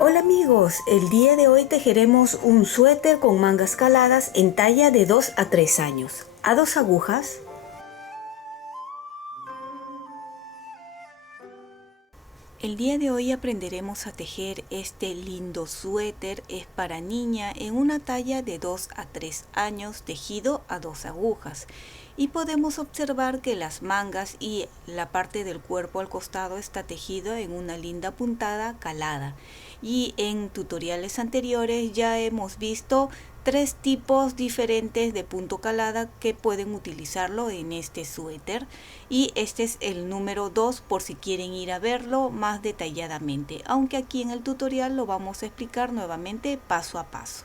Hola amigos, el día de hoy tejeremos un suéter con mangas caladas en talla de 2 a 3 años, a 2 agujas. El día de hoy aprenderemos a tejer este lindo suéter, es para niña en una talla de 2 a 3 años, tejido a 2 agujas. Y podemos observar que las mangas y la parte del cuerpo al costado está tejido en una linda puntada calada. Y en tutoriales anteriores ya hemos visto 3 tipos diferentes de punto calada que pueden utilizarlo en este suéter, y este es el número 2 por si quieren ir a verlo más detalladamente, aunque aquí en el tutorial lo vamos a explicar nuevamente paso a paso.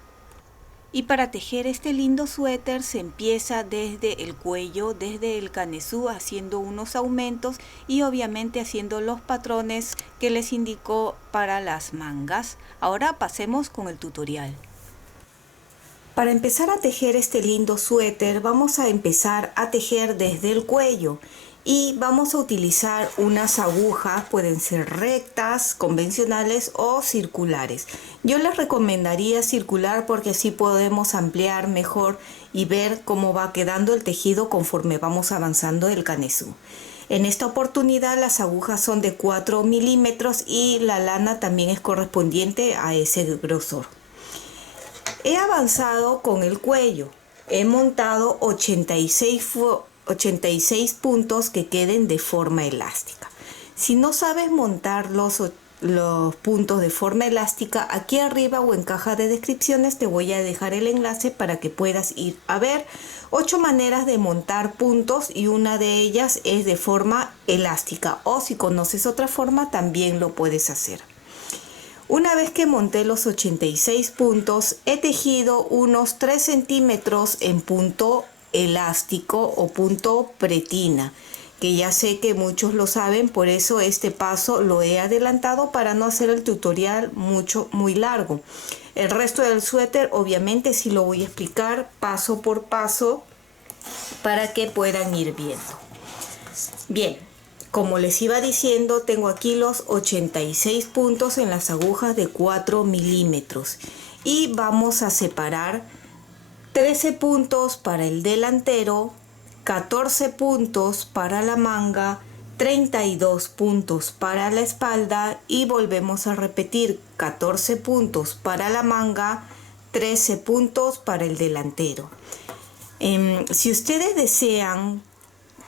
Y para tejer este lindo suéter se empieza desde el cuello, desde el canesú, haciendo unos aumentos y obviamente haciendo los patrones que les indicó para las mangas. Ahora pasemos con el tutorial. Para empezar a tejer este lindo suéter vamos a empezar a tejer desde el cuello y vamos a utilizar unas agujas, pueden ser rectas, convencionales o circulares. Yo les recomendaría circular porque así podemos ampliar mejor y ver cómo va quedando el tejido conforme vamos avanzando el canesú. En esta oportunidad las agujas son de 4 milímetros y la lana también es correspondiente a ese grosor. He avanzado con el cuello, he montado 86 puntos que queden de forma elástica. Si no sabes montar los puntos de forma elástica, aquí arriba o en caja de descripciones te voy a dejar el enlace para que puedas ir a ver 8 maneras de montar puntos y una de ellas es de forma elástica, o si conoces otra forma también lo puedes hacer. Una vez que monté los 86 puntos, he tejido unos 3 centímetros en punto elástico o punto pretina, que ya sé que muchos lo saben, por eso este paso lo he adelantado para no hacer el tutorial muy largo. El resto del suéter obviamente sí lo voy a explicar paso por paso para que puedan ir viendo. Bien. Como les iba diciendo, tengo aquí los 86 puntos en las agujas de 4 milímetros y vamos a separar 13 puntos para el delantero, 14 puntos para la manga, 32 puntos para la espalda y volvemos a repetir 14 puntos para la manga, 13 puntos para el delantero. Si ustedes desean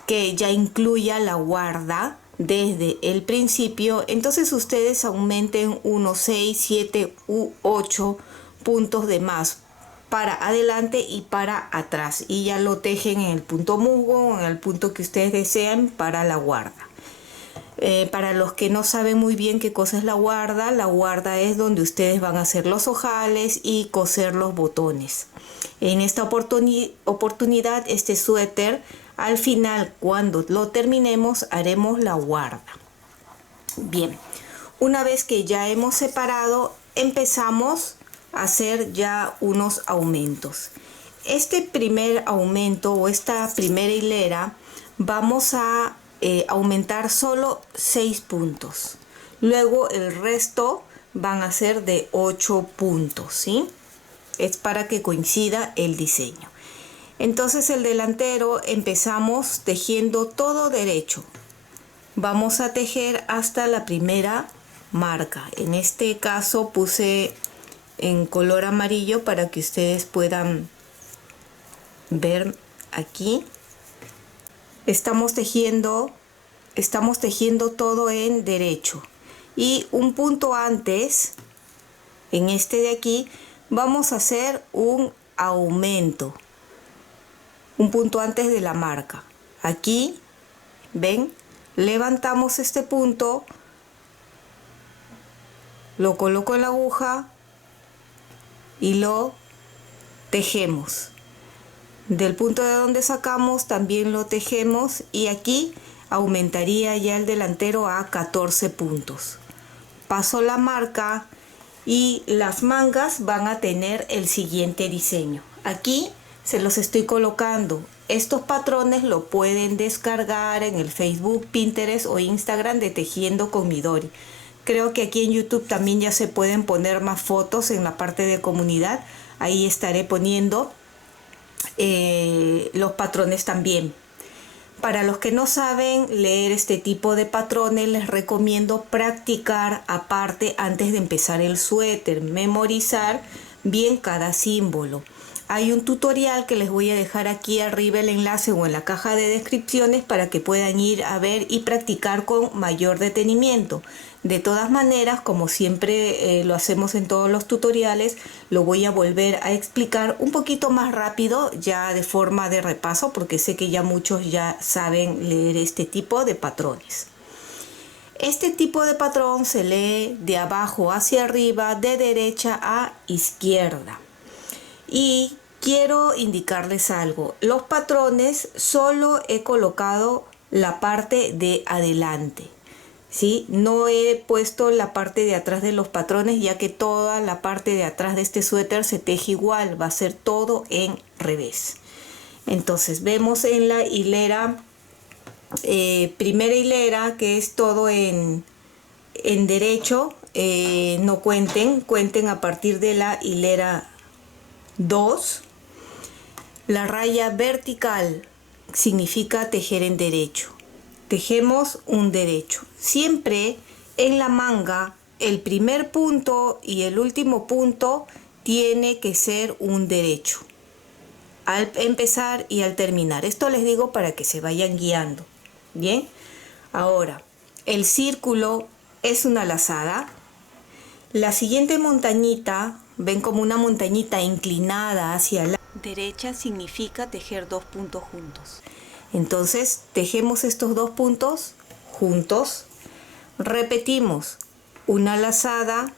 que ya incluya la guarda desde el principio, entonces ustedes aumenten unos 6, 7 u 8 puntos de más para adelante y para atrás y ya lo tejen en el punto musgo o en el punto que ustedes desean para la guarda. Para los que no saben muy bien qué cosa es la guarda es donde ustedes van a hacer los ojales y coser los botones. En esta oportunidad este suéter, al final, cuando lo terminemos, haremos la guarda. Bien, una vez que ya hemos separado, empezamos a hacer ya unos aumentos. Este primer aumento o esta primera hilera vamos a aumentar solo 6 puntos. Luego el resto van a ser de 8 puntos, ¿sí? Es para que coincida el diseño. Entonces el delantero empezamos tejiendo todo derecho. Vamos a tejer hasta la primera marca. En este caso puse en color amarillo para que ustedes puedan ver aquí. Estamos tejiendo todo en derecho. Y un punto antes, en este de aquí, vamos a hacer un aumento. Un punto antes de la marca. Aquí, ven, levantamos este punto, lo coloco en la aguja y lo tejemos. Del punto de donde sacamos también lo tejemos y aquí aumentaría ya el delantero a 14 puntos. Paso la marca y las mangas van a tener el siguiente diseño. Aquí se los estoy colocando. Estos patrones lo pueden descargar en el Facebook, Pinterest o Instagram de Tejiendo con Midori. Creo que aquí en YouTube también ya se pueden poner más fotos en la parte de comunidad. Ahí estaré poniendo los patrones también. Para los que no saben leer este tipo de patrones, les recomiendo practicar aparte antes de empezar el suéter, memorizar bien cada símbolo. Hay un tutorial que les voy a dejar aquí arriba el enlace o en la caja de descripciones para que puedan ir a ver y practicar con mayor detenimiento. De todas maneras, como siempre lo hacemos en todos los tutoriales, lo voy a volver a explicar un poquito más rápido, ya de forma de repaso, porque sé que ya muchos ya saben leer este tipo de patrones. Este tipo de patrón se lee de abajo hacia arriba, de derecha a izquierda. Y quiero indicarles algo. Los patrones solo he colocado la parte de adelante. ¿Sí? No he puesto la parte de atrás de los patrones, ya que toda la parte de atrás de este suéter se teje igual, va a ser todo en revés. Entonces vemos en la hilera, primera hilera, que es todo en derecho, no cuenten a partir de la hilera 2. La raya vertical significa tejer en derecho. Tejemos un derecho. Siempre en la manga, el primer punto y el último punto tiene que ser un derecho. Al empezar y al terminar. Esto les digo para que se vayan guiando. Bien. Ahora, el círculo es una lazada. La siguiente montañita, ven como una montañita inclinada hacia la derecha, significa tejer dos puntos juntos. Entonces tejemos estos dos puntos juntos, repetimos una lazada,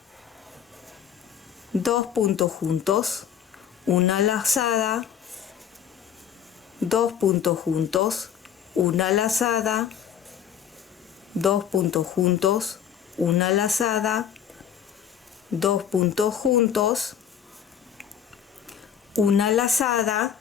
dos puntos juntos, una lazada, dos puntos juntos, una lazada, dos puntos juntos, una lazada, dos puntos juntos, una lazada,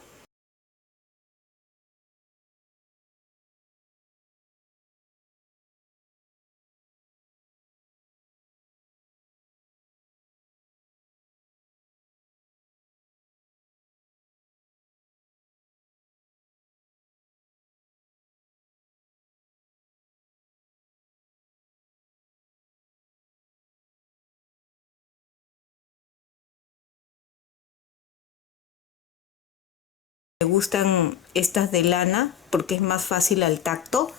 me gustan estas de lana porque es más fácil al tacto.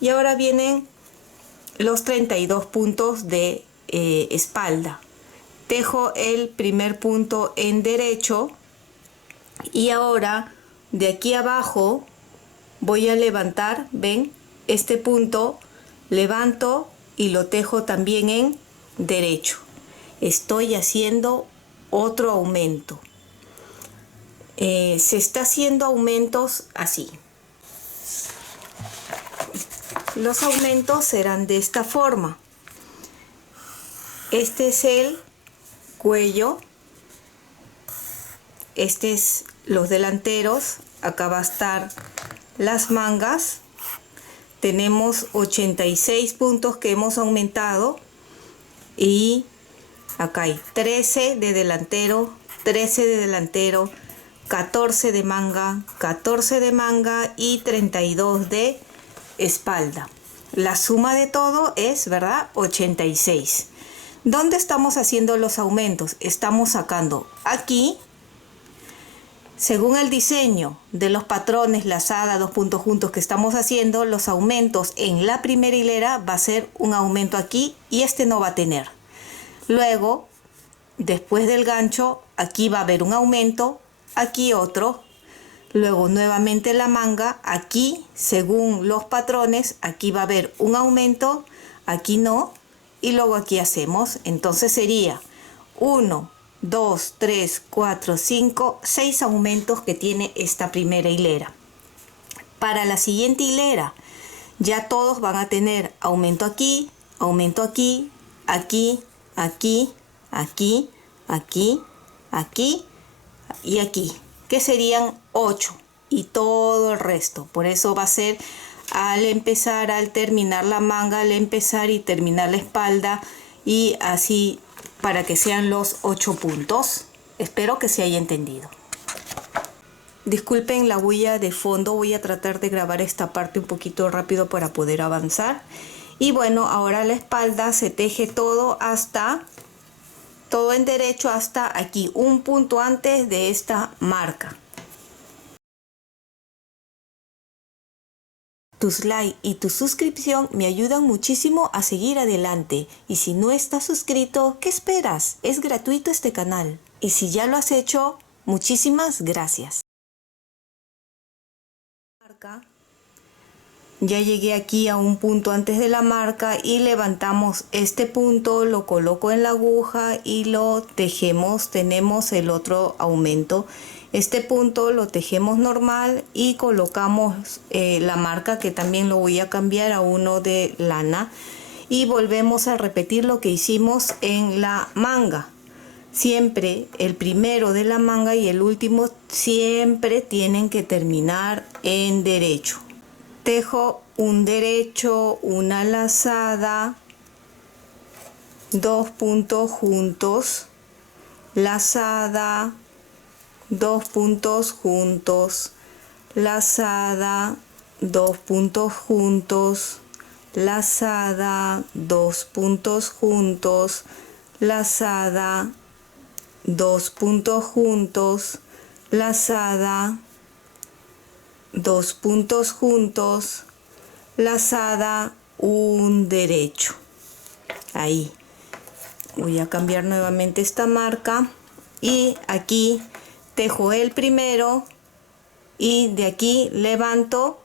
Y ahora vienen los 32 puntos de espalda. Tejo el primer punto en derecho y ahora de aquí abajo voy a levantar, ven, este punto, levanto y lo tejo también en derecho. Estoy haciendo otro aumento. Se está haciendo aumentos así. Los aumentos serán de esta forma. Este es el cuello, este es los delanteros, acá va a estar las mangas. Tenemos 86 puntos que hemos aumentado y acá hay 13 de delantero, 13 de delantero, 14 de manga, 14 de manga y 32 de espalda. La suma de todo es, ¿verdad?, 86. ¿Dónde estamos haciendo los aumentos? Estamos sacando aquí, según el diseño de los patrones, lazada, dos puntos juntos que estamos haciendo, los aumentos en la primera hilera va a ser un aumento aquí y este no va a tener. Luego, después del gancho, aquí va a haber un aumento, aquí otro, luego nuevamente la manga, aquí según los patrones, aquí va a haber un aumento, aquí no, y luego aquí hacemos, entonces sería 1, 2, 3, 4, 5, 6 aumentos que tiene esta primera hilera. Para la siguiente hilera ya todos van a tener aumento aquí, aquí, aquí, aquí, aquí, aquí, aquí y aquí, que serían 8 y todo el resto. Por eso va a ser al empezar, al terminar la manga, al empezar y terminar la espalda, y así para que sean los 8 puntos. Espero que se haya entendido. Disculpen la bulla de fondo, voy a tratar de grabar esta parte un poquito rápido para poder avanzar. Y bueno, ahora la espalda se teje todo en derecho hasta aquí, un punto antes de esta marca. Tus likes y tu suscripción me ayudan muchísimo a seguir adelante. Y si no estás suscrito, ¿qué esperas? Es gratuito este canal. Y si ya lo has hecho, muchísimas gracias. Ya llegué aquí a un punto antes de la marca y levantamos este punto, lo coloco en la aguja y lo tejemos. Tenemos el otro aumento. Este punto lo tejemos normal y colocamos la marca, que también lo voy a cambiar a uno de lana, y volvemos a repetir lo que hicimos en la manga. Siempre el primero de la manga y el último siempre tienen que terminar en derecho. Tejo un derecho, una lazada, 2 puntos juntos, lazada, 2 puntos juntos, lazada, 2 puntos juntos, lazada, 2 puntos juntos, lazada, 2 puntos juntos, lazada, 2 puntos juntos, lazada, un derecho. Ahí voy a cambiar nuevamente esta marca y aquí tejo el primero y de aquí levanto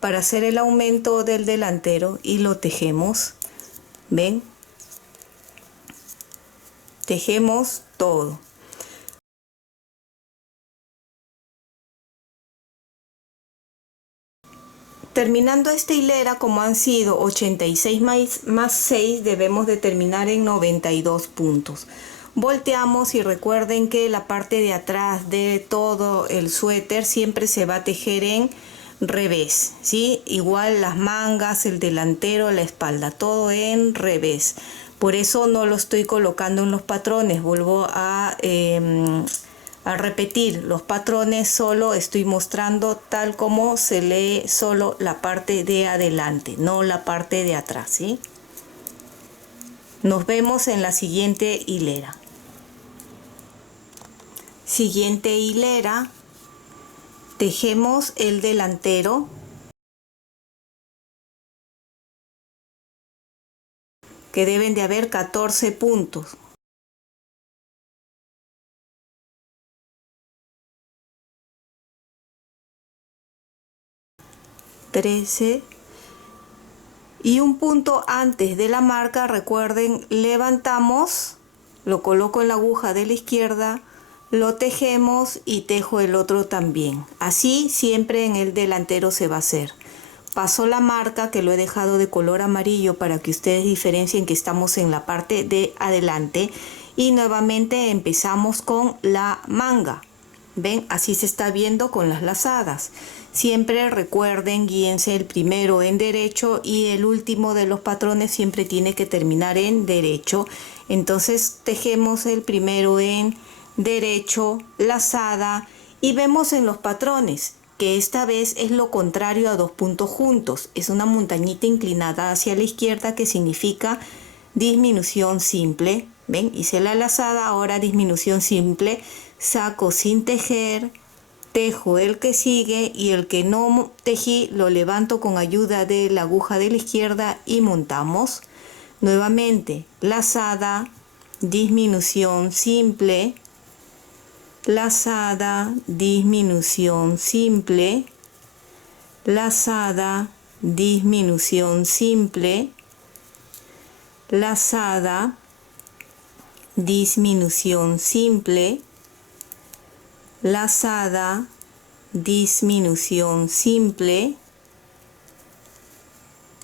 para hacer el aumento del delantero y lo tejemos. ¿Ven? Tejemos todo. Terminando esta hilera, como han sido 86 más 6, debemos de terminar en 92 puntos. Volteamos y recuerden que la parte de atrás de todo el suéter siempre se va a tejer en revés, ¿sí? Igual las mangas, el delantero, la espalda, todo en revés. Por eso no lo estoy colocando en los patrones. Vuelvo a repetir los patrones, solo estoy mostrando tal como se lee solo la parte de adelante, no la parte de atrás, ¿sí? Nos vemos en la siguiente hilera. Siguiente hilera, tejemos el delantero. Que deben de haber 14 puntos. Y un punto antes de la marca, recuerden, levantamos, lo coloco en la aguja de la izquierda, lo tejemos y tejo el otro también. Así siempre en el delantero se va a hacer. Paso la marca, que lo he dejado de color amarillo para que ustedes diferencien que estamos en la parte de adelante, y nuevamente empezamos con la manga. ¿Ven? Así se está viendo con las lazadas. Siempre recuerden, guíense el primero en derecho y el último de los patrones siempre tiene que terminar en derecho. Entonces tejemos el primero en derecho, lazada, y vemos en los patrones que esta vez es lo contrario a 2 puntos juntos. Es una montañita inclinada hacia la izquierda, que significa disminución simple. ¿Ven? Hice la lazada, ahora disminución simple. Saco sin tejer, tejo el que sigue y el que no tejí lo levanto con ayuda de la aguja de la izquierda y montamos. Nuevamente lazada, disminución simple, lazada, disminución simple, lazada, disminución simple, lazada, disminución simple, lazada, disminución simple.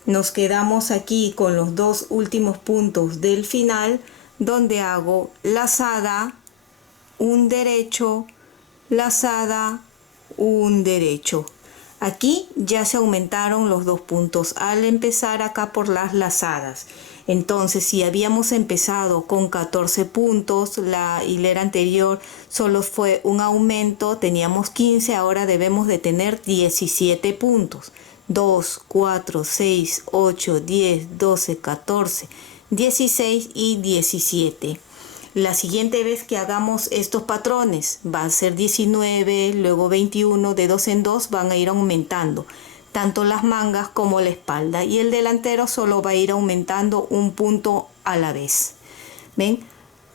Nos quedamos aquí con los dos últimos puntos del final, donde hago lazada, un derecho, lazada, un derecho. Aquí ya se aumentaron los 2 puntos al empezar acá por las lazadas. Entonces, si habíamos empezado con 14 puntos, la hilera anterior solo fue un aumento, teníamos 15, ahora debemos de tener 17 puntos. 2, 4, 6, 8, 10, 12, 14, 16 y 17. La siguiente vez que hagamos estos patrones va a ser 19, luego 21, de 2 en 2 van a ir aumentando tanto las mangas como la espalda, y el delantero solo va a ir aumentando un punto a la vez. ¿Ven?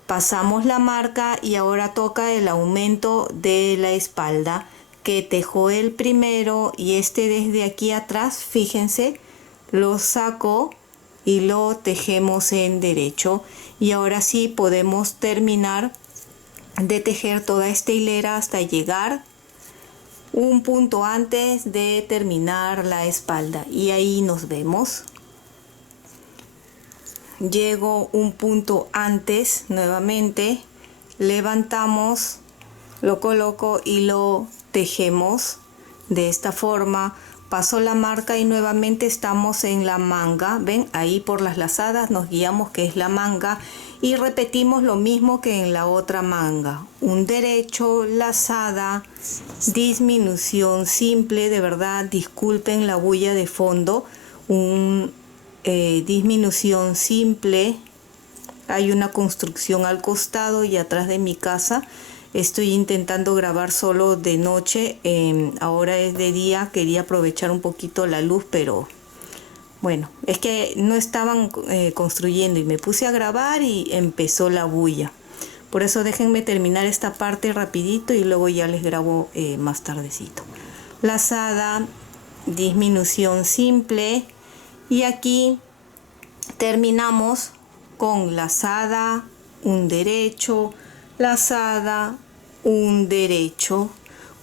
Pasamos la marca y ahora toca el aumento de la espalda, que tejo el primero y este desde aquí atrás, fíjense, lo saco y lo tejemos en derecho, y ahora sí podemos terminar de tejer toda esta hilera hasta llegar un punto antes de terminar la espalda, y ahí nos vemos. Llego un punto antes, nuevamente levantamos, lo coloco y lo tejemos de esta forma. Paso la marca y nuevamente estamos en la manga. Ven, ahí por las lazadas nos guiamos que es la manga, y repetimos lo mismo que en la otra manga. Un derecho, lazada, disminución simple. De verdad, disculpen la bulla de fondo. Disminución simple. Hay una construcción al costado y atrás de mi casa. Estoy intentando grabar solo de noche, ahora es de día, quería aprovechar un poquito la luz, pero bueno, es que no estaban construyendo y me puse a grabar y empezó la bulla. Por eso déjenme terminar esta parte rapidito y luego ya les grabo más tardecito. Lazada, disminución simple, y aquí terminamos con lazada, un derecho, lazada, un derecho.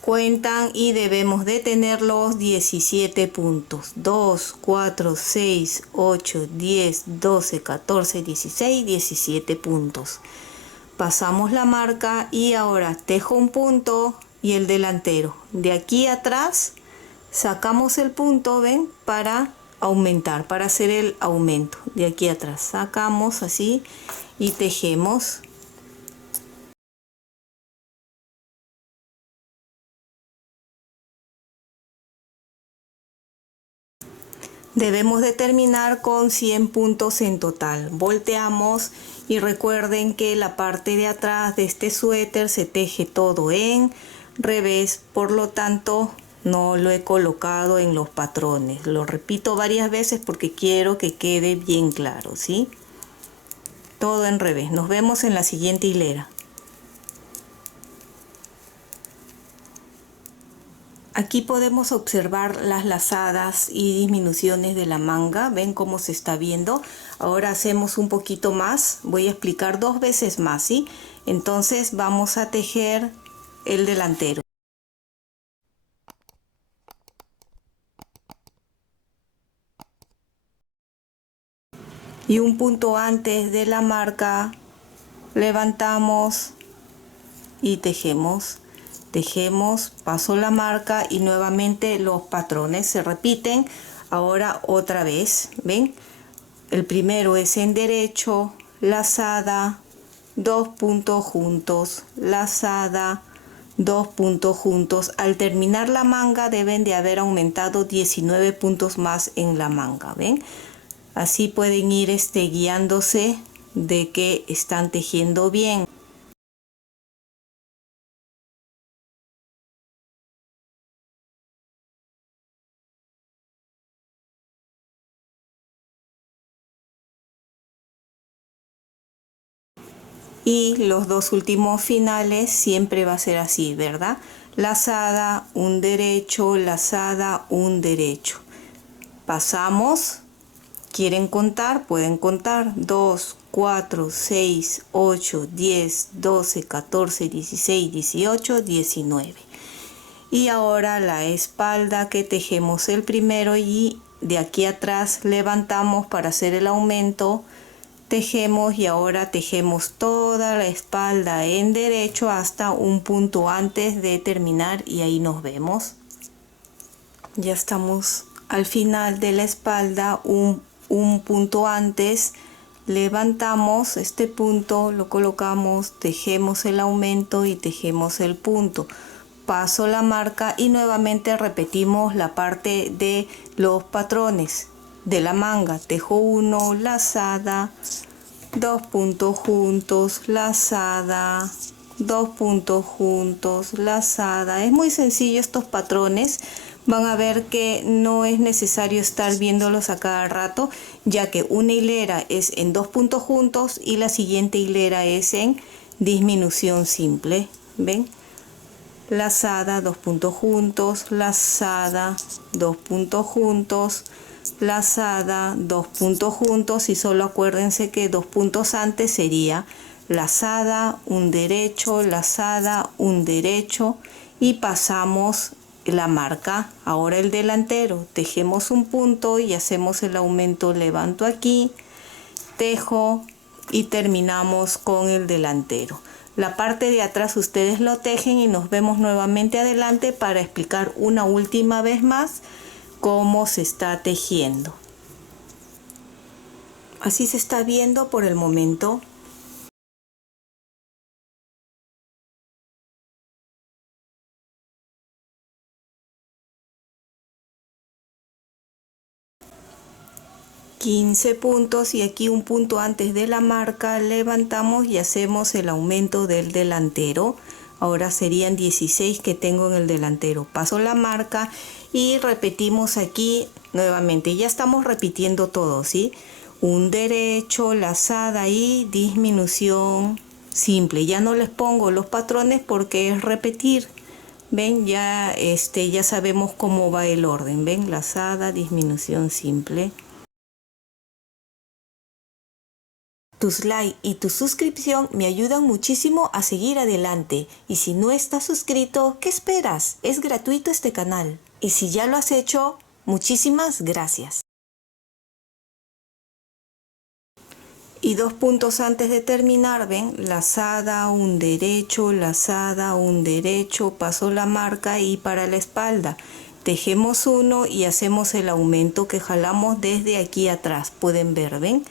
Cuentan y debemos de tener los 17 puntos. 2, 4, 6, 8, 10, 12, 14, 16, 17 puntos. Pasamos la marca y ahora tejo un punto y el delantero. De aquí atrás sacamos el punto, ven, para aumentar, para hacer el aumento. De aquí atrás sacamos así y tejemos. Debemos de terminar con 100 puntos en total. Volteamos y recuerden que la parte de atrás de este suéter se teje todo en revés, por lo tanto no lo he colocado en los patrones. Lo repito varias veces porque quiero que quede bien claro, ¿sí? Todo en revés. Nos vemos en la siguiente hilera. Aquí podemos observar las lazadas y disminuciones de la manga. Ven cómo se está viendo. Ahora hacemos un poquito más. Voy a explicar 2 veces más, ¿sí? Entonces vamos a tejer el delantero. Y un punto antes de la marca levantamos y tejemos. Tejemos, paso la marca y nuevamente los patrones se repiten. Ahora otra vez, ven, el primero es en derecho, lazada, 2 puntos juntos, lazada, 2 puntos juntos. Al terminar la manga deben de haber aumentado 19 puntos más en la manga, ven. Así pueden ir guiándose de que están tejiendo bien. Y los 2 últimos finales siempre va a ser así, ¿verdad? Lazada, un derecho, lazada, un derecho. Pasamos. ¿Quieren contar? Pueden contar. 2, 4, 6, 8, 10, 12, 14, 16, 18, 19. Y ahora la espalda, que tejemos el primero y de aquí atrás levantamos para hacer el aumento. Tejemos y ahora tejemos toda la espalda en derecho hasta un punto antes de terminar, y ahí nos vemos. Ya estamos al final de la espalda, un punto antes. levantamos este punto, lo colocamos, tejemos el aumento y tejemos el punto. Paso la marca y nuevamente repetimos la parte de los patrones de la manga. Tejo 1, lazada, 2 puntos juntos, lazada, 2 puntos juntos, lazada. Es muy sencillo estos patrones. Van a ver que no es necesario estar viéndolos a cada rato, ya que una hilera es en 2 puntos juntos y la siguiente hilera es en disminución simple. ¿Ven? Lazada, 2 puntos juntos, lazada, 2 puntos juntos, lazada, 2 puntos juntos, y solo acuérdense que 2 puntos antes sería lazada, un derecho, lazada, un derecho, y pasamos la marca. Ahora el delantero, tejemos un punto y hacemos el aumento, levanto aquí, tejo y terminamos con el delantero. La parte de atrás ustedes lo tejen y nos vemos nuevamente adelante para explicar una última vez más cómo se está tejiendo. Así se está viendo por el momento. ...15 puntos y aquí un punto antes de la marca, levantamos y hacemos el aumento del delantero. Ahora serían 16 que tengo en el delantero. Paso la marca y repetimos aquí nuevamente. Ya estamos repitiendo todo, ¿sí? Un derecho, lazada y disminución simple. Ya no les pongo los patrones porque es repetir. ¿Ven? Ya sabemos cómo va el orden. ¿Ven? Lazada, disminución simple. Tus likes y tu suscripción me ayudan muchísimo a seguir adelante. Y si no estás suscrito, ¿qué esperas? Es gratuito este canal. Y si ya lo has hecho, muchísimas gracias. Y 2 puntos antes de terminar, ven, lazada, un derecho, lazada, un derecho, paso la marca y para la espalda. Tejemos 1 y hacemos el aumento que jalamos desde aquí atrás. Pueden ver, ven.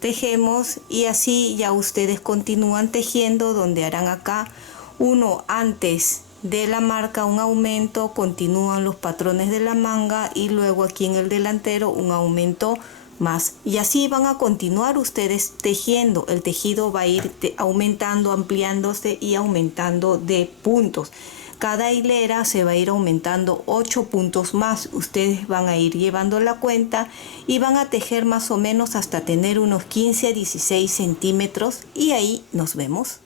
Tejemos y así ya ustedes continúan tejiendo, donde harán acá uno antes de la marca un aumento, continúan los patrones de la manga y luego aquí en el delantero un aumento más, y así van a continuar ustedes tejiendo. El tejido va a ir aumentando, ampliándose y aumentando de puntos. Cada hilera se va a ir aumentando 8 puntos más. Ustedes van a ir llevando la cuenta y van a tejer más o menos hasta tener unos 15 a 16 centímetros y ahí nos vemos.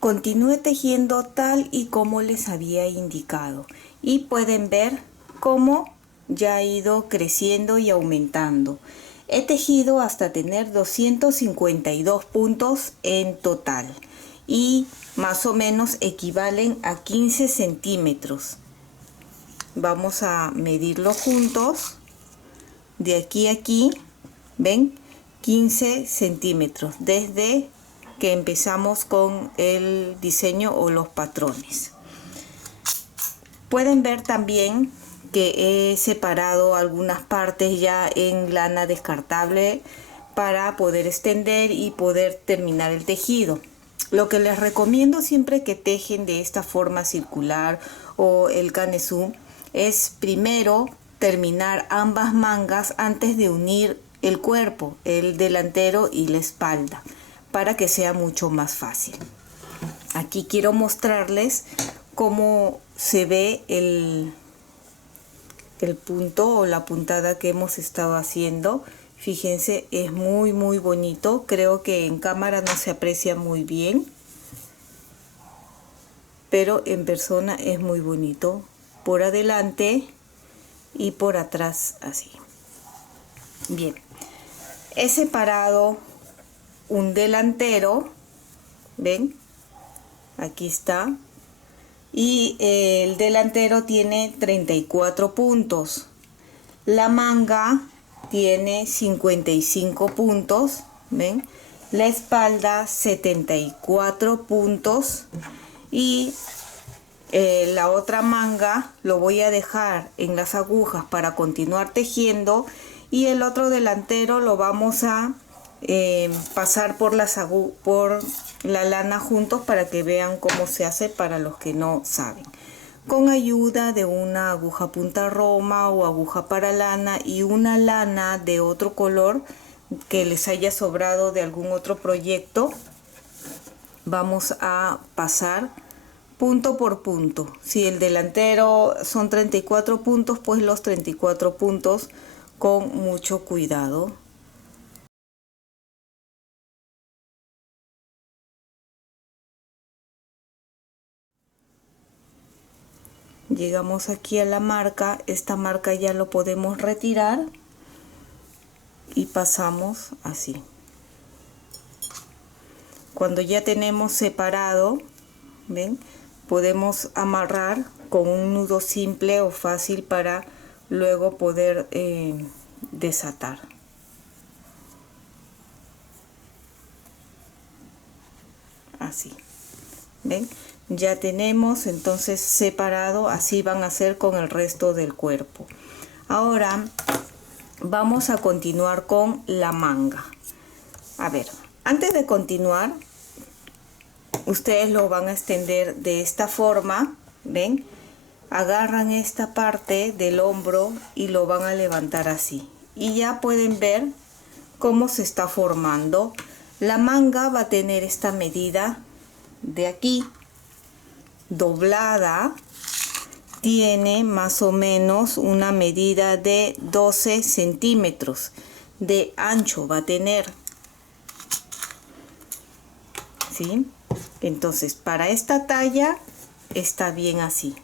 Continúe tejiendo tal y como les había indicado y pueden ver cómo ya ha ido creciendo y aumentando. He tejido hasta tener 252 puntos en total y más o menos equivalen a 15 centímetros. Vamos a medirlo juntos. De aquí a aquí, ven, 15 centímetros desde que empezamos con el diseño o los patrones. Pueden ver también que he separado algunas partes ya en lana descartable para poder extender y poder terminar el tejido. Lo que les recomiendo siempre que tejen de esta forma circular o el canesú es primero terminar ambas mangas antes de unir el cuerpo, el delantero y la espalda, para que sea mucho más fácil. Aquí quiero mostrarles cómo se ve el punto o la puntada que hemos estado haciendo. Fíjense, es muy bonito. Creo que en cámara no se aprecia muy bien, pero en persona es muy bonito. Por adelante y por atrás así. Bien, he separado un delantero, ven, aquí está, y el delantero tiene 34 puntos. La manga tiene 55 puntos, ven, la espalda 74 puntos y la otra manga lo voy a dejar en las agujas para continuar tejiendo, y el otro delantero lo vamos a pasar por por la lana juntos para que vean cómo se hace para los que no saben. Con ayuda de una aguja punta roma o aguja para lana y una lana de otro color que les haya sobrado de algún otro proyecto, vamos a pasar punto por punto. Si el delantero son 34 puntos, pues los 34 puntos con mucho cuidado. Llegamos aquí a la marca, esta marca ya lo podemos retirar y pasamos así. Cuando ya tenemos separado, ¿ven? Podemos amarrar con un nudo simple o fácil para luego poder desatar. Así, ¿ven? Ya tenemos entonces separado, así van a ser con el resto del cuerpo. Ahora vamos a continuar con la manga. A ver, antes de continuar, ustedes lo van a extender de esta forma, ¿ven? Agarran esta parte del hombro y lo van a levantar así. Y ya pueden ver cómo se está formando. La manga va a tener esta medida de aquí, doblada, tiene más o menos una medida de 12 centímetros de ancho va a tener, ¿sí? Entonces para esta talla está bien así.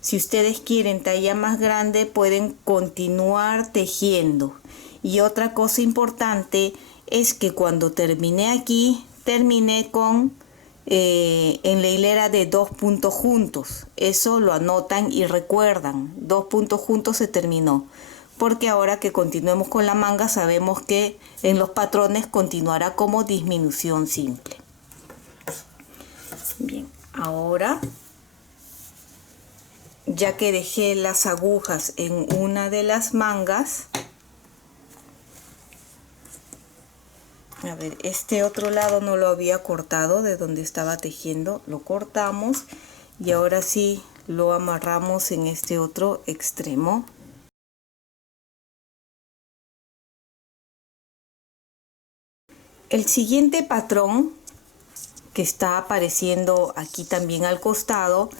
Si ustedes quieren talla más grande, pueden continuar tejiendo. Y otra cosa importante es que cuando terminé aquí, terminé con en la hilera de 2 puntos juntos. Eso lo anotan y recuerdan, 2 puntos juntos se terminó, porque ahora que continuemos con la manga sabemos que en los patrones continuará como disminución simple. Bien, ahora ya que dejé las agujas en una de las mangas, a ver, este otro lado no lo había cortado de donde estaba tejiendo, lo cortamos y ahora sí lo amarramos en este otro extremo. El siguiente patrón que está apareciendo aquí también al costado,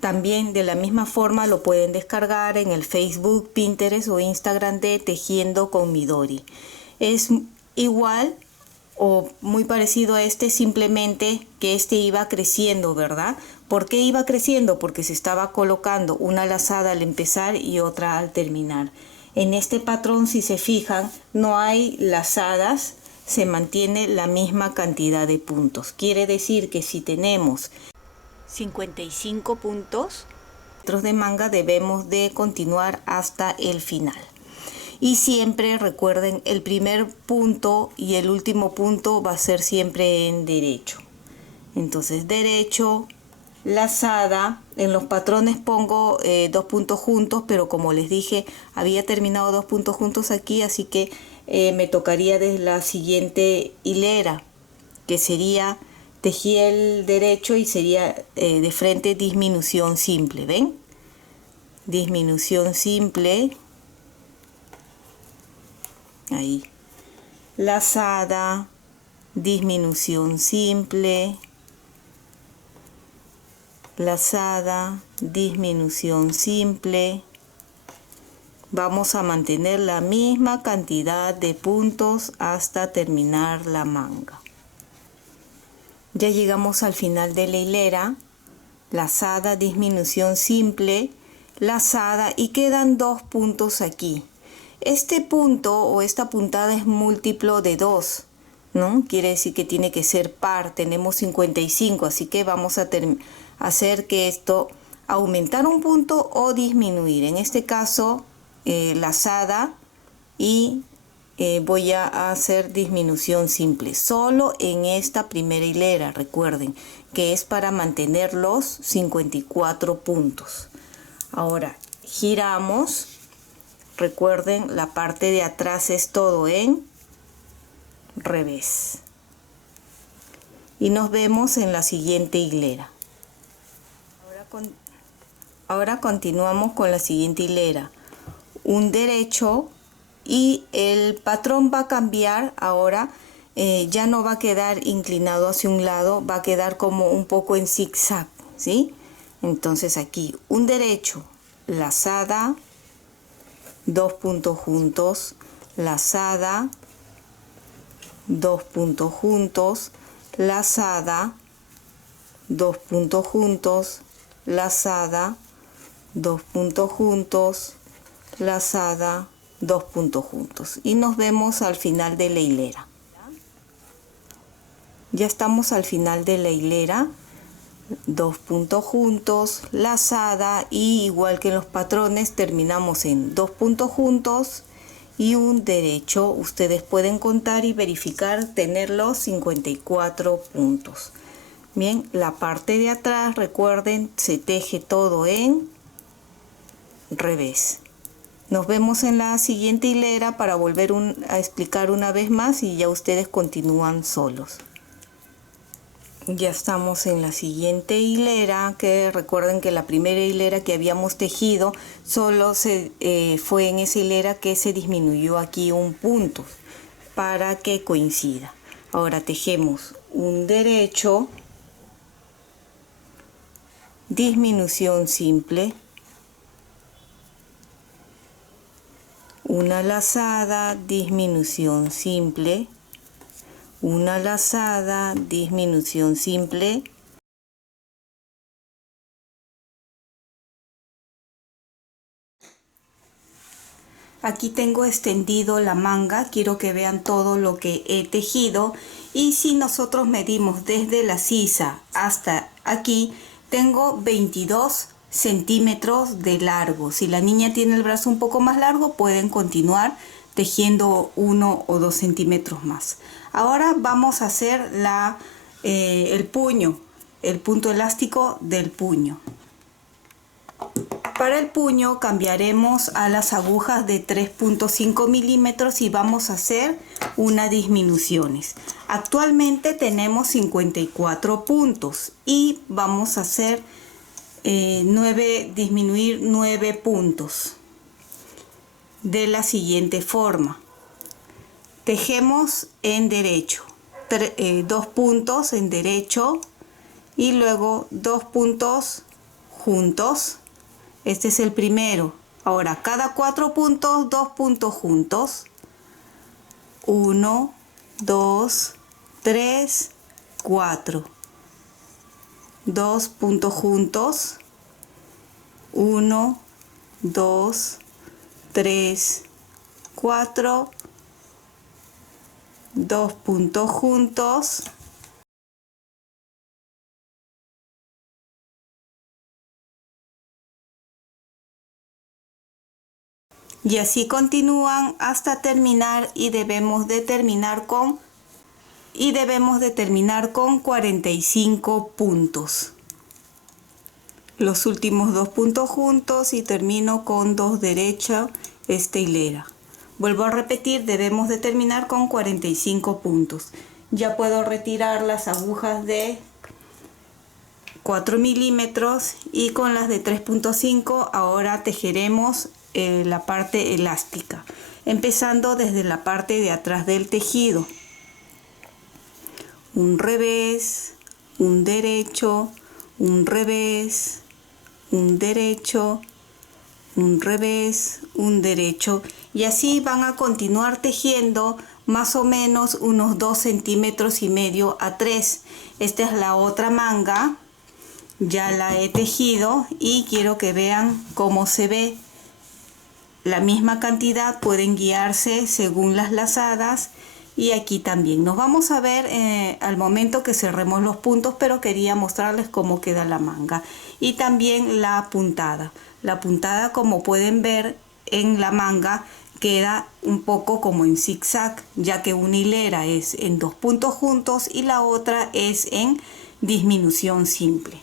también de la misma forma lo pueden descargar en el Facebook, Pinterest o Instagram de Tejiendo con Midori. Es igual o muy parecido a este, simplemente que este iba creciendo, ¿verdad? ¿Por qué iba creciendo? Porque se estaba colocando una lazada al empezar y otra al terminar. En este patrón, si se fijan, no hay lazadas, se mantiene la misma cantidad de puntos. Quiere decir que si tenemos 55 puntos de manga, debemos de continuar hasta el final. Y siempre recuerden, el primer punto y el último punto va a ser siempre en derecho. Entonces derecho, lazada, en los patrones pongo 2 puntos juntos, pero como les dije, había terminado 2 puntos juntos aquí, así que me tocaría desde la siguiente hilera, que sería, tejí el derecho y sería de frente disminución simple, ¿ven? Disminución simple. Ahí, lazada, disminución simple, lazada, disminución simple. Vamos a mantener la misma cantidad de puntos hasta terminar la manga. Ya llegamos al final de la hilera, lazada, disminución simple, lazada y quedan 2 puntos aquí. Este punto o esta puntada es múltiplo de 2, ¿no? Quiere decir que tiene que ser par, tenemos 55, así que vamos a hacer que esto aumentar un punto o disminuir. En este caso, lazada y voy a hacer disminución simple, solo en esta primera hilera, recuerden que es para mantener los 54 puntos. Ahora giramos. Recuerden, la parte de atrás es todo en revés. Y nos vemos en la siguiente hilera. Ahora continuamos con la siguiente hilera. Un derecho y el patrón va a cambiar ahora. Ya no va a quedar inclinado hacia un lado, va a quedar como un poco en zigzag, ¿sí? Entonces aquí un derecho, lazada, 2 puntos juntos, lazada, 2 puntos juntos, lazada, 2 puntos juntos, lazada, 2 puntos juntos, lazada, 2 puntos juntos. Y nos vemos al final de la hilera. Ya estamos al final de la hilera, 2 puntos juntos, lazada, y igual que en los patrones terminamos en 2 puntos juntos y un derecho. Ustedes pueden contar y verificar tener los 54 puntos. Bien, la parte de atrás, recuerden, se teje todo en revés. Nos vemos en la siguiente hilera para volver a explicar una vez más y ya ustedes continúan solos. Ya estamos en la siguiente hilera, que recuerden que la primera hilera que habíamos tejido solo fue en esa hilera que se disminuyó aquí un punto para que coincida. Ahora tejemos un derecho, disminución simple, una lazada, disminución simple, una lazada, disminución simple, aquí tengo extendido la manga, quiero que vean todo lo que he tejido, y si nosotros medimos desde la sisa hasta aquí, tengo 22 centímetros de largo. Si la niña tiene el brazo un poco más largo, pueden continuar tejiendo 1 o 2 centímetros más. Ahora vamos a hacer el puño, el punto elástico del puño. Para el puño cambiaremos a las agujas de 3.5 milímetros y vamos a hacer unas disminuciones. Actualmente tenemos 54 puntos y vamos a hacer disminuir 9 puntos de la siguiente forma. Tejemos en derecho, 2 puntos en derecho y luego 2 puntos juntos. Este es el primero. Ahora cada 4 puntos, 2 puntos juntos. 1, 2, 3, 4. 2 puntos juntos. 1, 2, 3, 4. 2 puntos juntos. Y así continúan hasta terminar y debemos de terminar con 45 puntos. Los últimos 2 puntos juntos y termino con 2 derecha esta hilera. Vuelvo a repetir, debemos de terminar con 45 puntos. Ya puedo retirar las agujas de 4 milímetros y con las de 3.5 ahora tejeremos la parte elástica, empezando desde la parte de atrás del tejido. Un revés, un derecho, un revés, un derecho, un revés, un derecho, y así van a continuar tejiendo más o menos unos 2 centímetros y medio a 3. Esta es la otra manga, ya la he tejido y quiero que vean cómo se ve. La misma cantidad, pueden guiarse según las lazadas, y aquí también nos vamos a ver al momento que cerremos los puntos, pero quería mostrarles cómo queda la manga y también la puntada. La puntada, como pueden ver en la manga, queda un poco como en zigzag, ya que una hilera es en 2 puntos juntos y la otra es en disminución simple.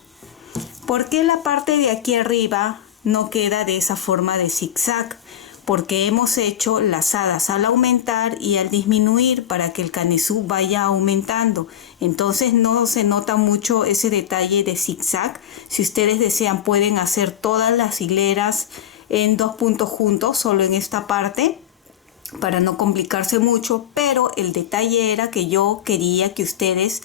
¿Por qué la parte de aquí arriba no queda de esa forma de zigzag? porque hemos hecho lazadas al aumentar y al disminuir para que el canesú vaya aumentando. Entonces no se nota mucho ese detalle de zigzag. Si ustedes desean pueden hacer todas las hileras en 2 puntos juntos, solo en esta parte, para no complicarse mucho, pero el detalle era que yo quería que ustedes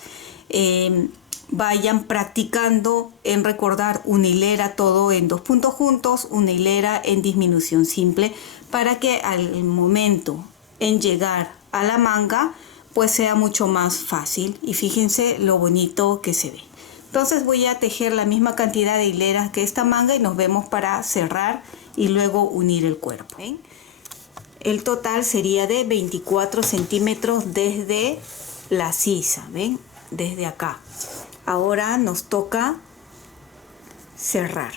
vayan practicando en recordar una hilera todo en 2 puntos juntos, una hilera en disminución simple, para que al momento en llegar a la manga pues sea mucho más fácil. Y fíjense lo bonito que se ve. Entonces voy a tejer la misma cantidad de hileras que esta manga y nos vemos para cerrar y luego unir el cuerpo. ¿Ven? El total sería de 24 centímetros desde la sisa, ¿ven? Desde acá. Ahora nos toca cerrar.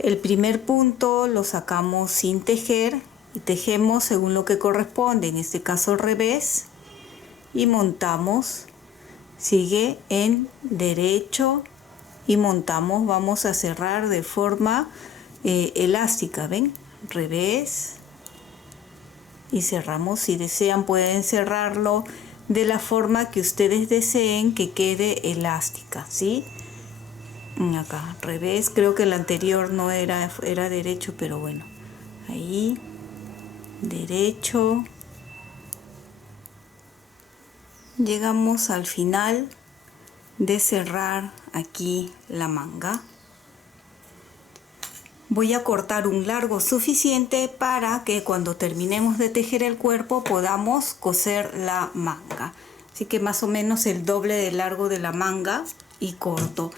El primer punto lo sacamos sin tejer y tejemos según lo que corresponde, en este caso al revés, y montamos. Sigue en derecho y montamos. Vamos a cerrar de forma elástica, ¿ven? Revés y cerramos. Si desean pueden cerrarlo de la forma que ustedes deseen que quede elástica, ¿sí? Acá, revés, creo que el anterior no era derecho, pero bueno, ahí, derecho. Llegamos al final de cerrar aquí la manga. Voy a cortar un largo suficiente para que cuando terminemos de tejer el cuerpo podamos coser la manga. Así que más o menos el doble de largo de la manga y corto.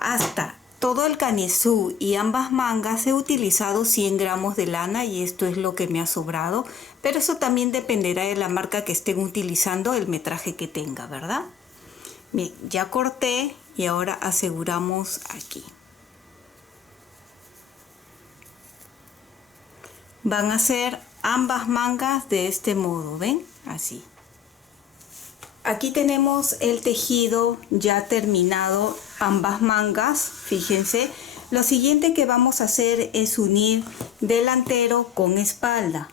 Hasta todo el canesú y ambas mangas he utilizado 100 gramos de lana y esto es lo que me ha sobrado. Pero eso también dependerá de la marca que estén utilizando, el metraje que tenga, ¿verdad? Bien, ya corté y ahora aseguramos aquí. Van a hacer ambas mangas de este modo, ¿ven? Así. Aquí tenemos el tejido ya terminado, ambas mangas, fíjense. Lo siguiente que vamos a hacer es unir delantero con espalda.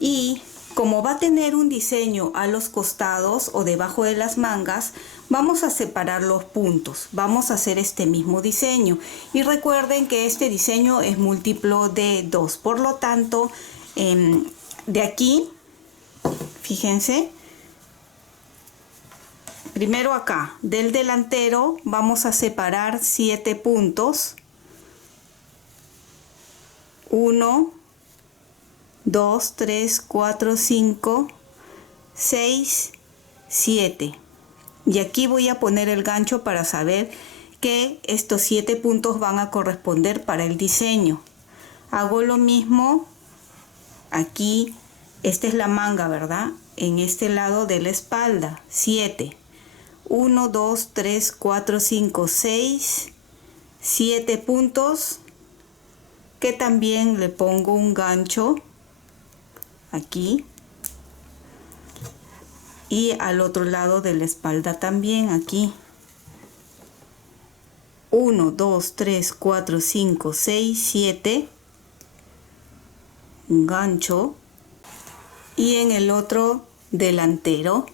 Y como va a tener un diseño a los costados o debajo de las mangas, vamos a separar los puntos. Vamos a hacer este mismo diseño. Y recuerden que este diseño es múltiplo de 2. Por lo tanto, de aquí, fíjense, primero acá, del delantero vamos a separar 7 puntos. 1, 2, 3, 4, 5, 6, 7. Y aquí voy a poner el gancho para saber que estos 7 puntos van a corresponder para el diseño. Hago lo mismo aquí. Esta es la manga, ¿verdad? En este lado de la espalda, 7. 1, 2, 3, 4, 5, 6, 7 puntos, que también le pongo un gancho aquí y al otro lado de la espalda también aquí. 1, 2, 3, 4, 5, 6, 7, un gancho, y en el otro delantero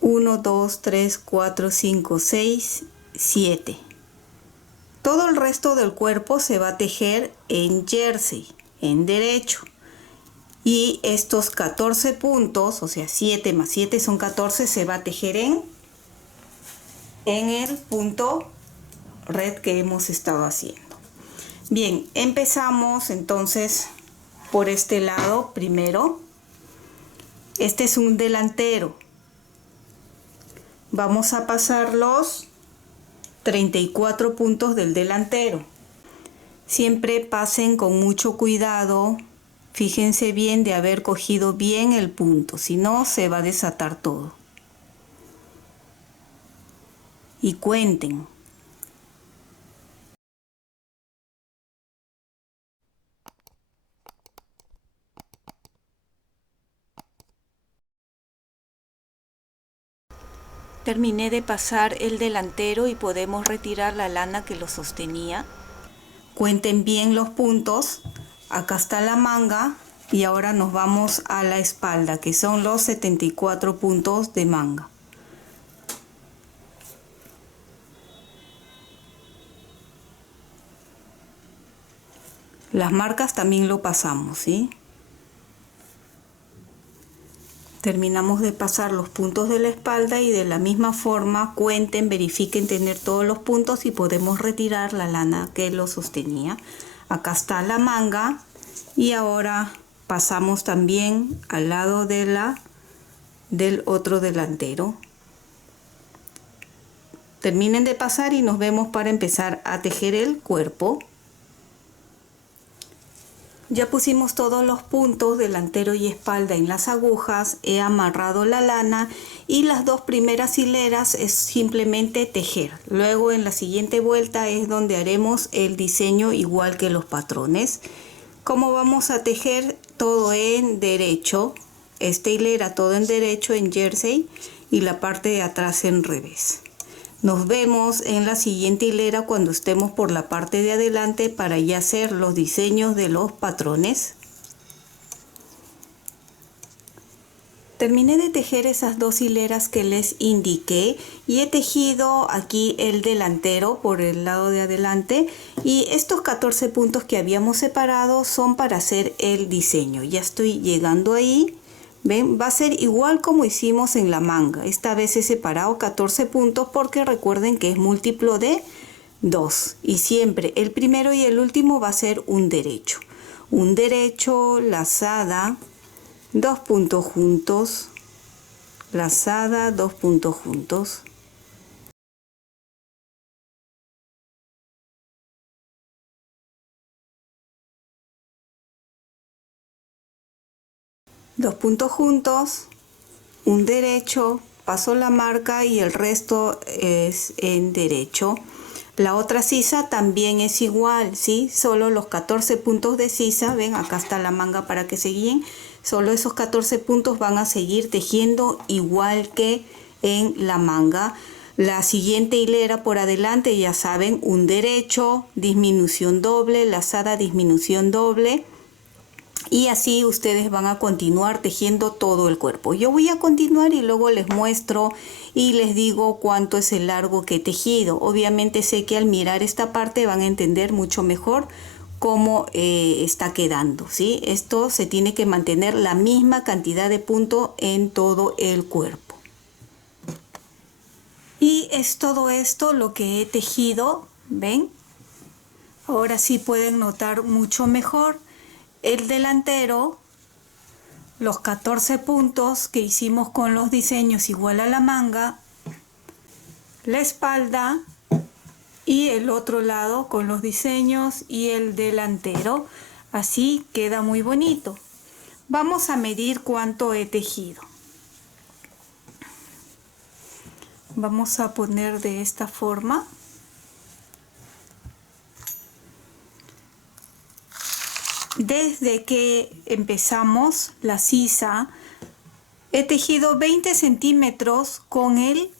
1, 2, 3, 4, 5, 6, 7. Todo el resto del cuerpo se va a tejer en jersey, en derecho. Y estos 14 puntos, o sea 7 más 7 son 14, se va a tejer en el punto red que hemos estado haciendo. Bien, empezamos entonces por este lado primero. Este es un delantero. Vamos a pasar los 34 puntos del delantero. Siempre pasen con mucho cuidado. Fíjense bien de haber cogido bien el punto, si no se va a desatar todo. Y cuenten. Terminé de pasar el delantero y podemos retirar la lana que lo sostenía. Cuenten bien los puntos Acá está la manga y ahora nos vamos a la espalda, que son los 74 puntos de manga. Las marcas también lo pasamos, ¿sí? Terminamos de pasar los puntos de la espalda y de la misma forma cuenten, verifiquen tener todos los puntos y podemos retirar la lana que lo sostenía. Acá está la manga y ahora pasamos también al lado de del otro delantero. Terminen de pasar y nos vemos para empezar a tejer el cuerpo. Ya pusimos todos los puntos delantero y espalda en las agujas, he amarrado la lana y las dos primeras hileras es simplemente tejer. Luego en la siguiente vuelta es donde haremos el diseño igual que los patrones. Como vamos a tejer todo en derecho, esta hilera todo en derecho en jersey y la parte de atrás en revés. Nos vemos en la siguiente hilera cuando estemos por la parte de adelante para ya hacer los diseños de los patrones. Terminé de tejer esas dos hileras que les indiqué y he tejido aquí el delantero por el lado de adelante y estos 14 puntos que habíamos separado son para hacer el diseño. Ya estoy llegando ahí. ¿Ven? Va a ser igual como hicimos en la manga. Esta vez he separado 14 puntos porque recuerden que es múltiplo de 2. Y siempre el primero y el último va a ser un derecho. Un derecho, lazada, 2 puntos juntos, lazada, 2 puntos juntos. Dos puntos juntos, un derecho, paso la marca y el resto es en derecho. La otra sisa también es igual, ¿sí? Solo los 14 puntos de sisa, ven, acá está la manga para que se guíen. Solo esos 14 puntos van a seguir tejiendo igual que en la manga. La siguiente hilera por adelante, ya saben, un derecho, disminución doble, lazada, disminución doble. Y así ustedes van a continuar tejiendo todo el cuerpo. Yo voy a continuar y luego les muestro y les digo cuánto es el largo que he tejido. Obviamente sé que al mirar esta parte van a entender mucho mejor cómo está quedando, ¿sí? Esto se tiene que mantener la misma cantidad de puntos en todo el cuerpo. Y es todo esto lo que he tejido, ¿ven? Ahora sí pueden notar mucho mejor. El delantero, los 14 puntos que hicimos con los diseños igual a la manga, la espalda y el otro lado con los diseños y el delantero. Así queda muy bonito. Vamos a medir cuánto he tejido. Vamos a poner de esta forma. Desde que empezamos la sisa, he tejido 20 centímetros con el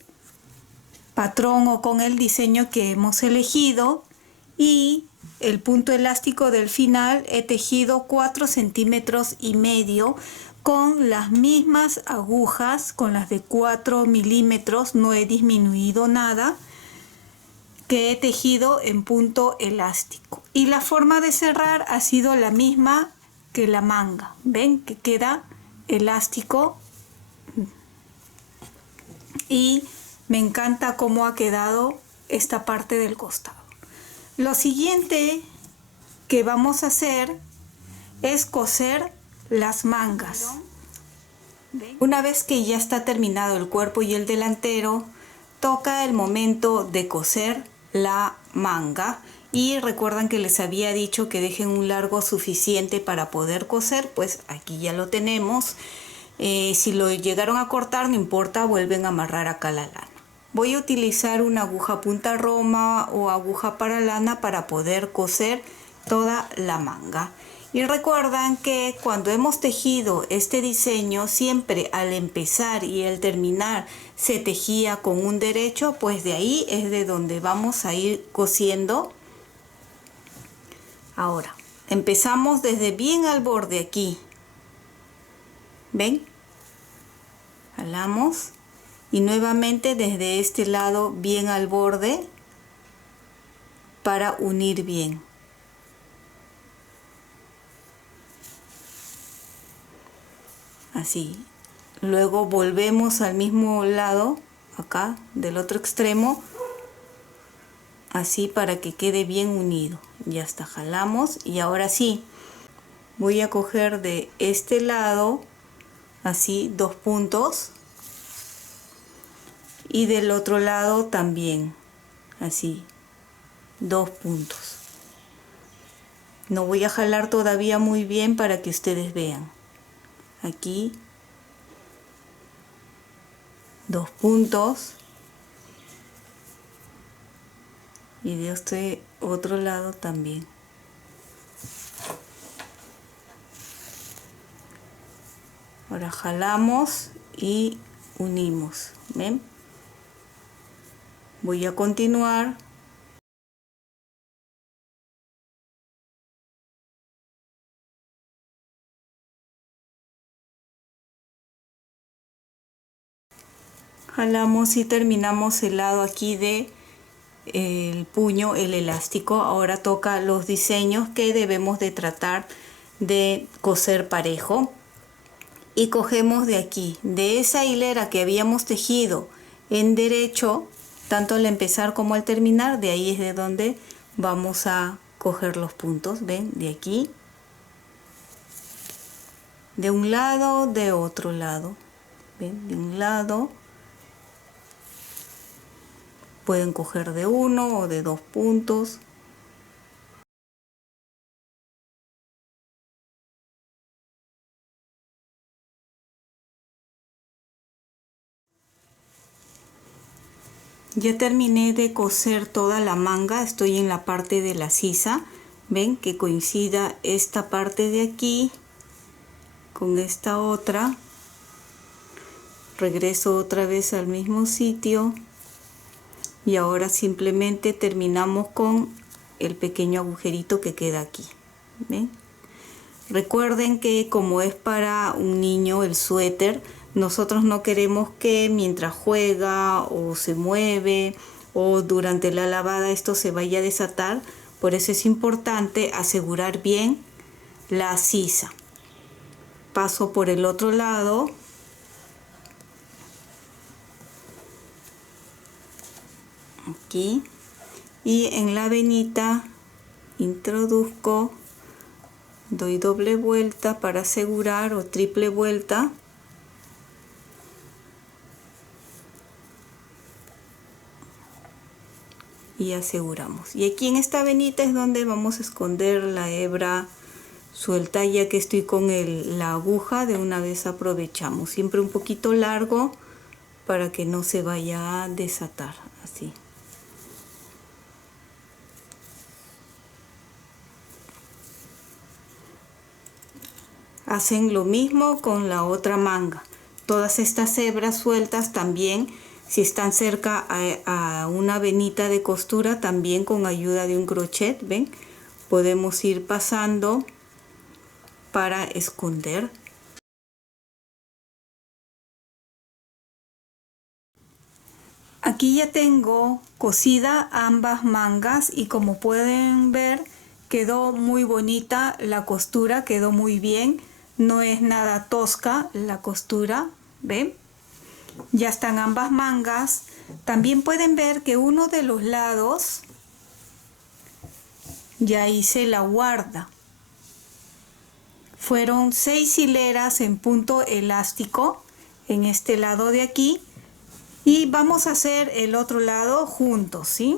patrón o con el diseño que hemos elegido y el punto elástico del final he tejido 4 centímetros y medio con las mismas agujas, con las de 4 milímetros, no he disminuido nada, que he tejido en punto elástico. Y la forma de cerrar ha sido la misma que la manga. Ven que queda elástico y me encanta cómo ha quedado esta parte del costado. Lo siguiente que vamos a hacer es coser las mangas. Una vez que ya está terminado el cuerpo y el delantero, toca el momento de coser la manga. Y recuerdan que les había dicho que dejen un largo suficiente para poder coser, pues aquí ya lo tenemos. Si lo llegaron a cortar, no importa, vuelven a amarrar acá la lana. Voy a utilizar una aguja punta roma o aguja para lana para poder coser toda la manga. Y recuerdan que cuando hemos tejido este diseño, siempre al empezar y al terminar se tejía con un derecho, pues de ahí es de donde vamos a ir cosiendo. Ahora, Empezamos desde bien al borde aquí. ¿Ven? Jalamos y nuevamente desde este lado bien al borde para unir bien. Así. Luego volvemos al mismo lado, acá, del otro extremo, así para que quede bien unido. Ya está, jalamos y ahora sí, voy a coger de este lado, así, 2 puntos. Y del otro lado también, así, 2 puntos. No voy a jalar todavía muy bien para que ustedes vean. Aquí 2 puntos y de este otro lado también. Ahora jalamos y unimos. ¿Ven? Voy a continuar. Jalamos y terminamos el lado aquí de el puño, el elástico. Ahora toca los diseños que debemos de tratar de coser parejo. Y cogemos de aquí, de esa hilera que habíamos tejido en derecho, tanto al empezar como al terminar, de ahí es de donde vamos a coger los puntos. ¿Ven? De aquí, de un lado, de otro lado. ¿Ven? De un lado. Pueden coger de 1 o de 2 puntos. Ya terminé de coser toda la manga, estoy en la parte de la sisa. Ven que coincida esta parte de aquí con esta otra. Regreso otra vez al mismo sitio y ahora simplemente terminamos con el pequeño agujerito que queda aquí. ¿Ven? Recuerden que como es para un niño el suéter, nosotros no queremos que mientras juega o se mueve o durante la lavada esto se vaya a desatar. Por eso es importante asegurar bien la sisa. Paso por el otro lado. Aquí. Y en la venita introduzco, doy doble vuelta para asegurar o triple vuelta. Y aseguramos. Y aquí en esta venita es donde vamos a esconder la hebra suelta. Ya que estoy con la aguja, de una vez aprovechamos. Siempre un poquito largo para que no se vaya a desatar. Así. Hacen lo mismo con la otra manga. Todas estas hebras sueltas también, si están cerca a una venita de costura, también con ayuda de un crochet, ¿ven? Podemos ir pasando para esconder. Aquí ya tengo cosida ambas mangas y como pueden ver quedó muy bonita la costura, quedó muy bien. No es nada tosca la costura, ¿ven? Ya están ambas mangas. También pueden ver que uno de los lados ya hice la guarda. Fueron 6 hileras en punto elástico en este lado de aquí. Y vamos a hacer el otro lado juntos, ¿sí?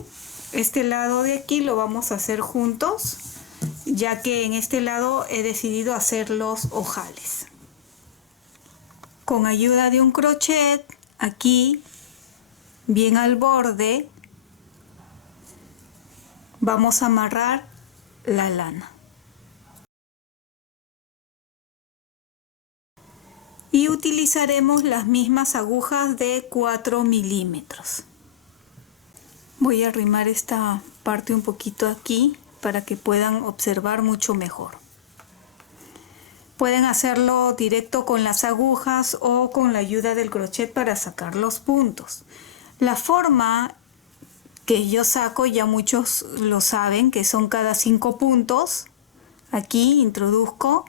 Este lado de aquí lo vamos a hacer juntos, ya que en este lado he decidido hacer los ojales. Con ayuda de un crochet, aquí, bien al borde, vamos a amarrar la lana. Y utilizaremos las mismas agujas de 4 milímetros. Voy a arrimar esta parte un poquito aquí para que puedan observar mucho mejor. Pueden hacerlo directo con las agujas o con la ayuda del crochet para sacar los puntos. La forma que yo saco, ya muchos lo saben, que son cada 5 puntos. Aquí introduzco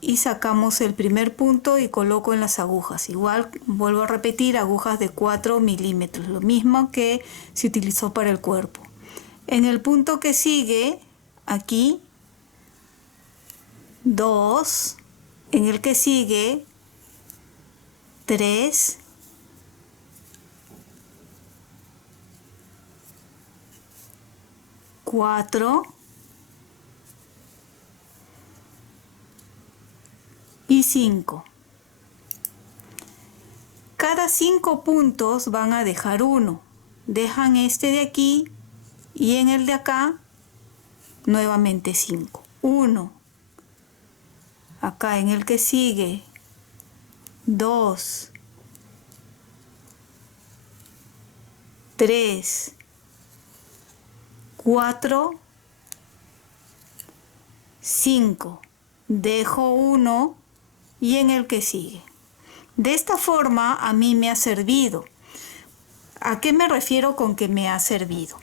y sacamos el primer punto y coloco en las agujas. Igual vuelvo a repetir, agujas de 4 milímetros, lo mismo que se utilizó para el cuerpo. En el punto que sigue, aquí 2, en el que sigue 3, 4 y 5. Cada 5 puntos van a dejar uno. Dejan este de aquí y en el de acá nuevamente 5. 1. Acá en el que sigue 2, 3, 4, 5. Dejo uno y en el que sigue. De esta forma a mí me ha servido. ¿A qué me refiero con que me ha servido?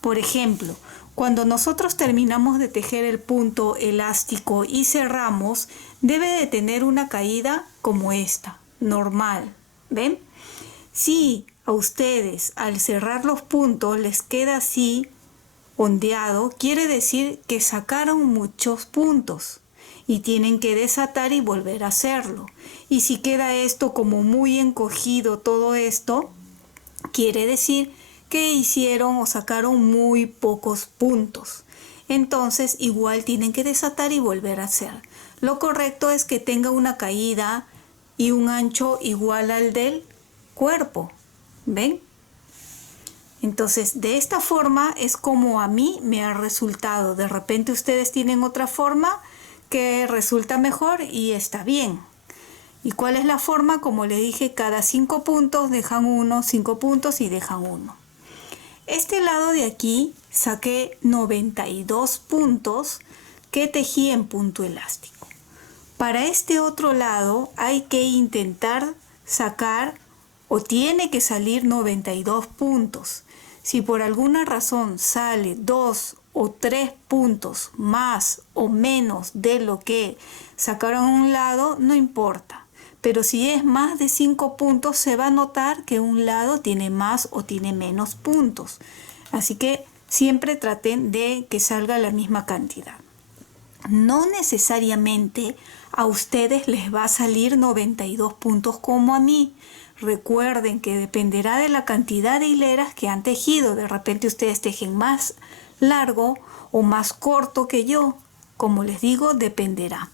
Por ejemplo, cuando nosotros terminamos de tejer el punto elástico y cerramos, debe de tener una caída como esta, normal. ¿Ven? Si a ustedes al cerrar los puntos les queda así ondeado, quiere decir que sacaron muchos puntos y tienen que desatar y volver a hacerlo. Y si queda esto como muy encogido, todo esto, quiere decir que hicieron o sacaron muy pocos puntos. Entonces igual tienen que desatar y volver a hacer. Lo correcto es que tenga una caída y un ancho igual al del cuerpo. ¿Ven? Entonces, de esta forma es como a mí me ha resultado. De repente ustedes tienen otra forma que resulta mejor y está bien. ¿Y cuál es la forma? Como le dije, cada 5 puntos dejan uno, 5 puntos y dejan uno. Este lado de aquí saqué 92 puntos que tejí en punto elástico. Para este otro lado hay que intentar sacar o tiene que salir 92 puntos. Si por alguna razón sale 2 o 3 puntos más o menos de lo que sacaron a un lado, no importa. Pero si es más de 5 puntos, se va a notar que un lado tiene más o tiene menos puntos. Así que siempre traten de que salga la misma cantidad. No necesariamente a ustedes les va a salir 92 puntos como a mí. Recuerden que dependerá de la cantidad de hileras que han tejido. De repente ustedes tejen más largo o más corto que yo. Como les digo, dependerá.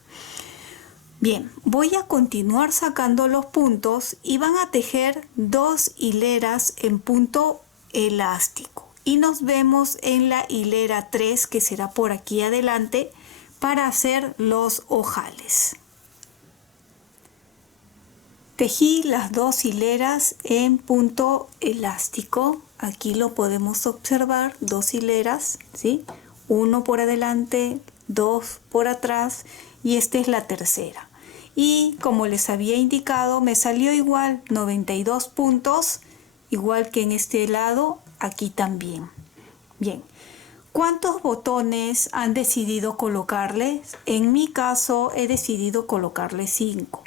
Bien, voy a continuar sacando los puntos y van a tejer 2 hileras en punto elástico. Y nos vemos en la hilera 3, que será por aquí adelante, para hacer los ojales. Tejí las 2 hileras en punto elástico. Aquí lo podemos observar, 2 hileras, ¿sí? 1 por adelante, 2 por atrás y esta es la tercera. Y como les había indicado, me salió igual 92 puntos, igual que en este lado, aquí también. Bien, ¿cuántos botones han decidido colocarles? En mi caso he decidido colocarle 5,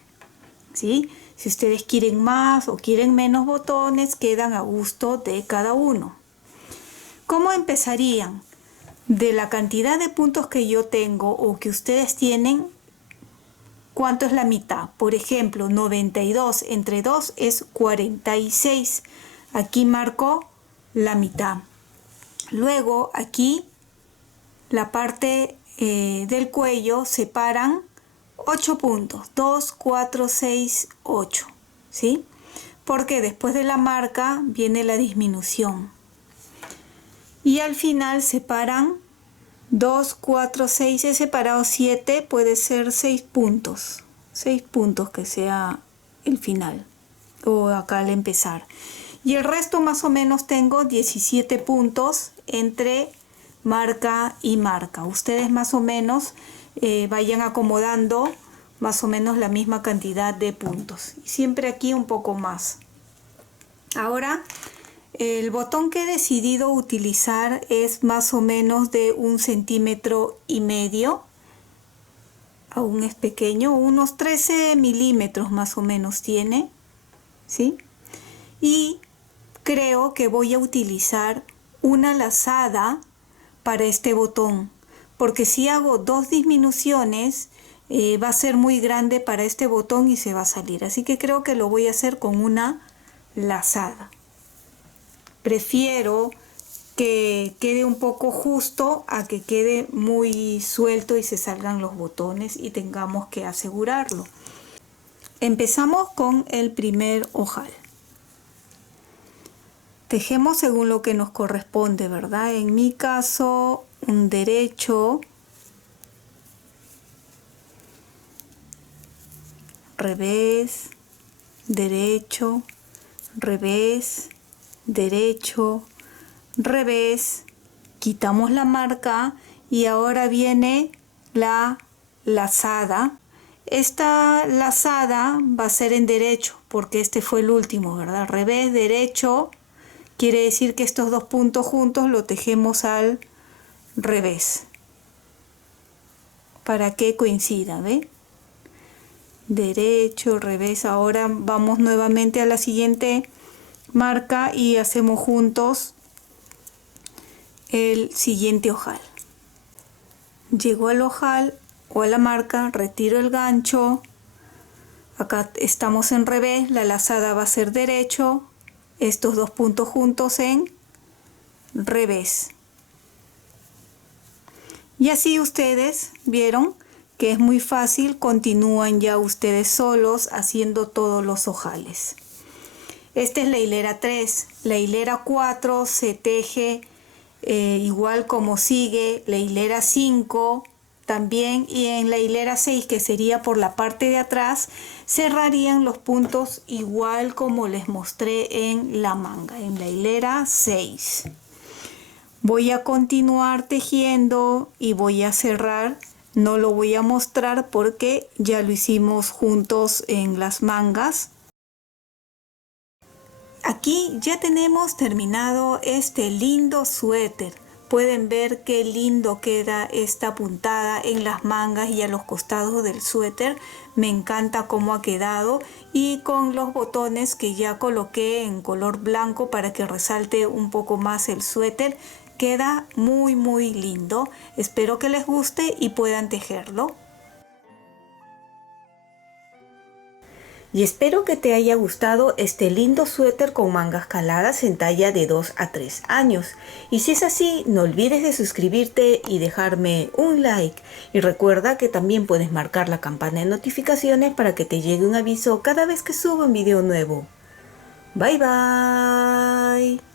¿sí? Si ustedes quieren más o quieren menos botones, quedan a gusto de cada uno. ¿Cómo empezarían? De la cantidad de puntos que yo tengo o que ustedes tienen, ¿cuánto es la mitad? Por ejemplo, 92 entre 2 es 46. Aquí marco la mitad. Luego aquí la parte del cuello separan 8 puntos, 2, 4, 6, 8, ¿sí? Porque después de la marca viene la disminución. Y al final separan 2, 4, 6, he separado 7, puede ser 6 puntos. 6 puntos que sea el final, o acá al empezar. Y el resto más o menos tengo 17 puntos entre marca y marca. Ustedes más o menos vayan acomodando más o menos la misma cantidad de puntos. Y siempre aquí un poco más. Ahora, el botón que he decidido utilizar es más o menos de 1,5 centímetros. Aún es pequeño, unos 13 milímetros más o menos tiene, ¿sí? Y creo que voy a utilizar una lazada para este botón, porque si hago 2 disminuciones va a ser muy grande para este botón y se va a salir. Así que creo que lo voy a hacer con una lazada. Prefiero que quede un poco justo a que quede muy suelto y se salgan los botones y tengamos que asegurarlo. Empezamos con el primer ojal. Tejemos según lo que nos corresponde, ¿verdad? En mi caso, un derecho, revés, derecho, revés, derecho, revés, quitamos la marca y ahora viene la lazada. Esta lazada va a ser en derecho porque este fue el último, ¿verdad? Revés, derecho, quiere decir que estos dos puntos juntos lo tejemos al revés para que coincida, ¿ve? Derecho, revés. Ahora vamos nuevamente a la siguiente marca y hacemos juntos el siguiente ojal. Llego al ojal o a la marca, retiro el gancho, acá estamos en revés, la lazada va a ser derecho, estos dos puntos juntos en revés. Y así ustedes vieron que es muy fácil, continúan ya ustedes solos haciendo todos los ojales. Esta es la hilera 3, la hilera 4 se teje igual como sigue, la hilera 5 también, y en la hilera 6, que sería por la parte de atrás, cerrarían los puntos igual como les mostré en la manga, en la hilera 6. Voy a continuar tejiendo y voy a cerrar, no lo voy a mostrar porque ya lo hicimos juntos en las mangas. Aquí ya tenemos terminado este lindo suéter. Pueden ver qué lindo queda esta puntada en las mangas y a los costados del suéter. Me encanta cómo ha quedado, y con los botones que ya coloqué en color blanco para que resalte un poco más el suéter. Queda muy lindo. Espero que les guste y puedan tejerlo. Y espero que te haya gustado este lindo suéter con mangas caladas en talla de 2 a 3 años. Y si es así, no olvides de suscribirte y dejarme un like. Y recuerda que también puedes marcar la campana de notificaciones para que te llegue un aviso cada vez que suba un video nuevo. Bye bye.